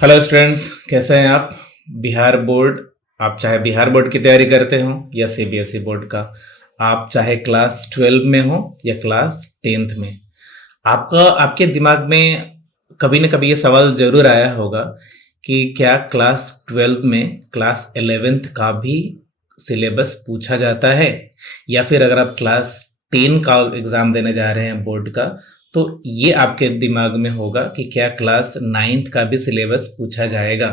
Hello students, कैसे हैं आप? बिहार बोर्ड, आप चाहे बिहार बोर्ड की तैयारी करते हो या सीबीएसई बोर्ड का, आप चाहे क्लास 12 में हो या क्लास 10th में, आपका आपके दिमाग में कभी न कभी ये सवाल ज़रूर आया होगा कि क्या क्लास 12 में क्लास 11th का भी सिलेबस पूछा जाता है, या फिर अगर आप क्लास 10 का एग्ज़ाम देने जा रहे हैं बोर्ड का, तो ये आपके दिमाग में होगा कि क्या क्लास 9th का भी सिलेबस पूछा जाएगा।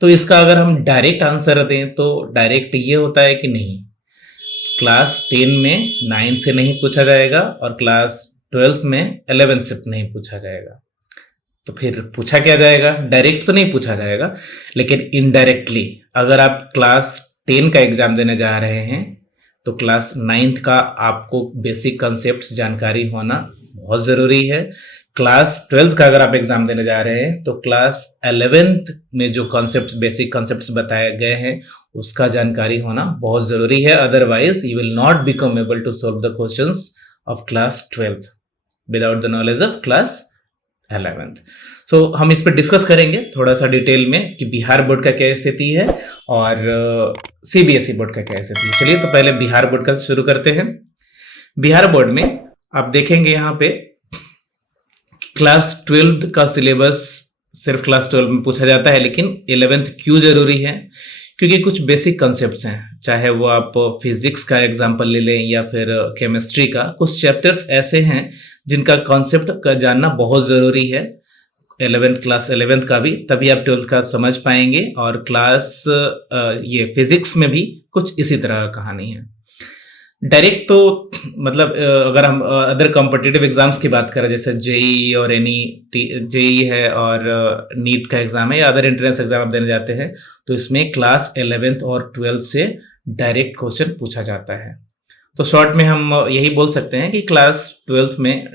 तो इसका अगर हम डायरेक्ट आंसर दें तो डायरेक्ट ये होता है कि नहीं, क्लास 10 में 9 से नहीं पूछा जाएगा और क्लास 12 में 11 से नहीं पूछा जाएगा। तो फिर पूछा क्या जाएगा? डायरेक्ट तो नहीं पूछा जाएगा, लेकिन इनडायरेक्टली अगर आप क्लास 10 का एग्जाम देने जा रहे हैं तो क्लास 9th का आपको बेसिक कॉन्सेप्ट्स जानकारी होना बहुत ज़रूरी है। क्लास 12 का अगर आप एग्जाम देने जा रहे हैं तो क्लास 11th में जो कॉन्सेप्ट्स बेसिक कॉन्सेप्ट्स बताए गए हैं उसका जानकारी होना बहुत ज़रूरी है। Otherwise you will not become able to solve the questions of class 12 without the knowledge of class 11th। So हम इस पर डिस्कस करेंगे थोड़ा सा डिटेल में कि बिहार बोर्ड का क्या स्थिति है और सीबीएसई बोर्ड का क्या स्थिति है। चलिए तो पहले बिहार बोर्ड का शुरू करते हैं। बिहार बोर्ड में आप देखेंगे यहाँ पे क्लास 12 का सिलेबस सिर्फ क्लास 12 में पूछा जाता है, लेकिन 11th क्यों जरूरी है? क्योंकि कुछ बेसिक कॉन्सेप्ट्स हैं, चाहे वो आप फिजिक्स का एग्जांपल ले लें या फिर केमिस्ट्री का, कुछ चैप्टर्स ऐसे हैं जिनका कॉन्सेप्ट का जानना बहुत ज़रूरी है। 11th क्लास 11th का भी, तभी आप 12th का समझ पाएंगे। और क्लास ये फिजिक्स में भी कुछ इसी तरह का कहानी है। डायरेक्ट तो मतलब अगर हम अदर कॉम्पिटिटिव एग्जाम्स की बात करें, जैसे जेई और जेई है और नीट का एग्जाम है या अदर एंट्रेंस एग्जाम आप देने जाते हैं, तो इसमें क्लास 11th और 12th से डायरेक्ट क्वेश्चन पूछा जाता है। तो शॉर्ट में हम यही बोल सकते हैं कि क्लास 12th में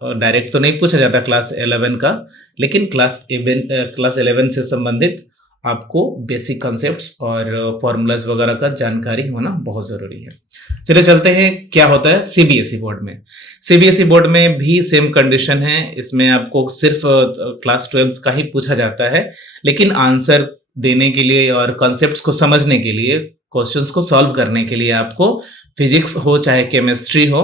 डायरेक्ट तो नहीं पूछा जाता क्लास 11 का, लेकिन क्लास 11 से संबंधित आपको बेसिक कॉन्सेप्ट्स और फॉर्मूलाज वगैरह का जानकारी होना बहुत ज़रूरी है। चलिए चलते हैं क्या होता है सीबीएसई बोर्ड में। सीबीएसई बोर्ड में भी सेम कंडीशन है, इसमें आपको सिर्फ क्लास 12 का ही पूछा जाता है, लेकिन आंसर देने के लिए और कॉन्सेप्ट्स को समझने के लिए, क्वेश्चंस को सॉल्व करने के लिए आपको फिजिक्स हो चाहे केमिस्ट्री हो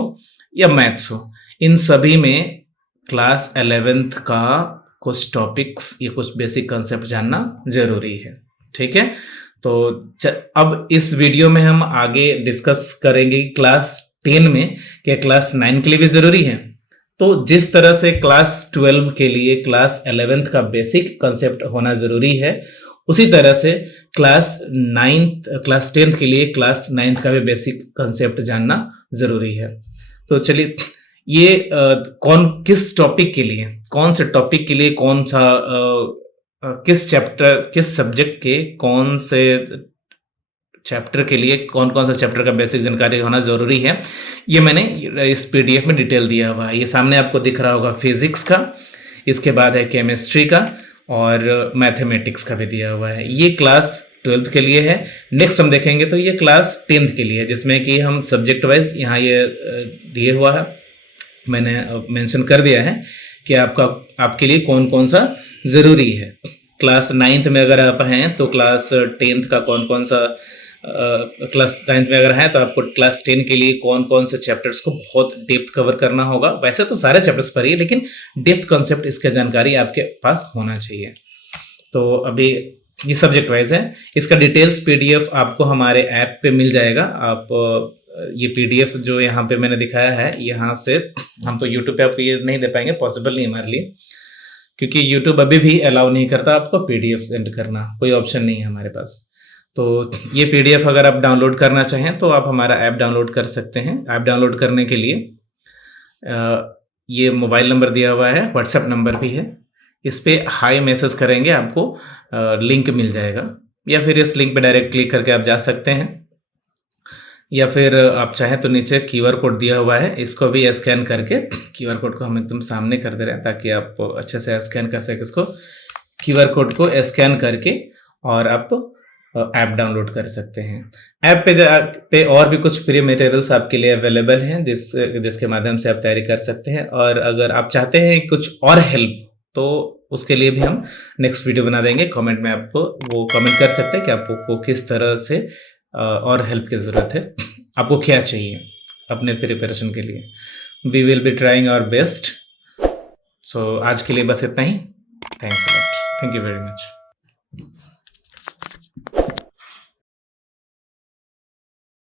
या मैथ्स हो, इन सभी में क्लास 11th का कुछ टॉपिक्स या कुछ बेसिक कॉन्सेप्ट जानना जरूरी है। ठीक है, तो अब इस वीडियो में हम आगे डिस्कस करेंगे कि क्लास 10 में क्या क्लास 9 के लिए भी जरूरी है। तो जिस तरह से क्लास 12 के लिए क्लास 11th का बेसिक कॉन्सेप्ट होना जरूरी है, उसी तरह से क्लास 10th के लिए क्लास 9th का भी बेसिक कॉन्सेप्ट जानना जरूरी है। तो चलिए, ये किस टॉपिक के लिए, कौन से टॉपिक के लिए, कौन सा किस चैप्टर, किस सब्जेक्ट के कौन से चैप्टर के लिए कौन कौन सा चैप्टर का बेसिक जानकारी होना ज़रूरी है, ये मैंने इस पीडीएफ में डिटेल दिया हुआ है। ये सामने आपको दिख रहा होगा फिजिक्स का, इसके बाद है केमिस्ट्री का और मैथमेटिक्स का भी दिया हुआ है। ये क्लास 12 के लिए है। नेक्स्ट हम देखेंगे तो ये क्लास 10th के लिए है, जिसमें कि हम सब्जेक्ट वाइज यहाँ ये दिए हुआ है, मैंने मेंशन कर दिया है कि आपके लिए कौन कौन सा ज़रूरी है। क्लास 9th में अगर आप हैं तो क्लास 10th का कौन कौन सा, क्लास 9th में अगर हैं तो आपको क्लास 10 के लिए कौन कौन से चैप्टर्स को बहुत डेप्थ कवर करना होगा। वैसे तो सारे चैप्टर्स पर ही, लेकिन डेप्थ कॉन्सेप्ट इसका जानकारी आपके पास होना चाहिए। तो अभी ये सब्जेक्ट वाइज है, इसका डिटेल्स पीडीएफ आपको हमारे ऐप पे मिल जाएगा। आप ये पीडीएफ जो यहाँ पे मैंने दिखाया है, यहाँ से हम तो यूट्यूब पे आपको ये नहीं दे पाएंगे, पॉसिबल नहीं हमारे लिए, क्योंकि यूट्यूब अभी भी अलाउ नहीं करता आपको पीडीएफ सेंड करना, कोई ऑप्शन नहीं है हमारे पास। तो ये पीडीएफ अगर आप डाउनलोड करना चाहें तो आप हमारा ऐप डाउनलोड कर सकते हैं। ऐप डाउनलोड करने के लिए ये मोबाइल नंबर दिया हुआ है, व्हाट्सएप नंबर भी है, इस पर हाई मैसेज करेंगे, आपको लिंक मिल जाएगा, या फिर इस लिंक पे डायरेक्ट क्लिक करके आप जा सकते हैं, या फिर आप चाहें तो नीचे क्यूआर कोड दिया हुआ है, इसको भी स्कैन करके, क्यूआर कोड को हम एकदम सामने कर दे रहे हैं ताकि आप अच्छे से स्कैन कर सकें इसको। क्यूआर कोड को स्कैन करके और आप ऐप डाउनलोड कर सकते हैं। ऐप पे और भी कुछ फ्री मटेरियल्स आपके लिए अवेलेबल हैं जिसके माध्यम से आप तैयारी कर सकते हैं। और अगर आप चाहते हैं कुछ और हेल्प तो उसके लिए भी हम नेक्स्ट वीडियो बना देंगे। कमेंट में आप वो कमेंट कर सकते हैं कि आपको किस तरह से और हेल्प की ज़रूरत है, आपको क्या चाहिए अपने प्रिपरेशन के लिए। We will be trying our best. So आज के लिए बस इतना ही। Thanks a lot, thank you very much.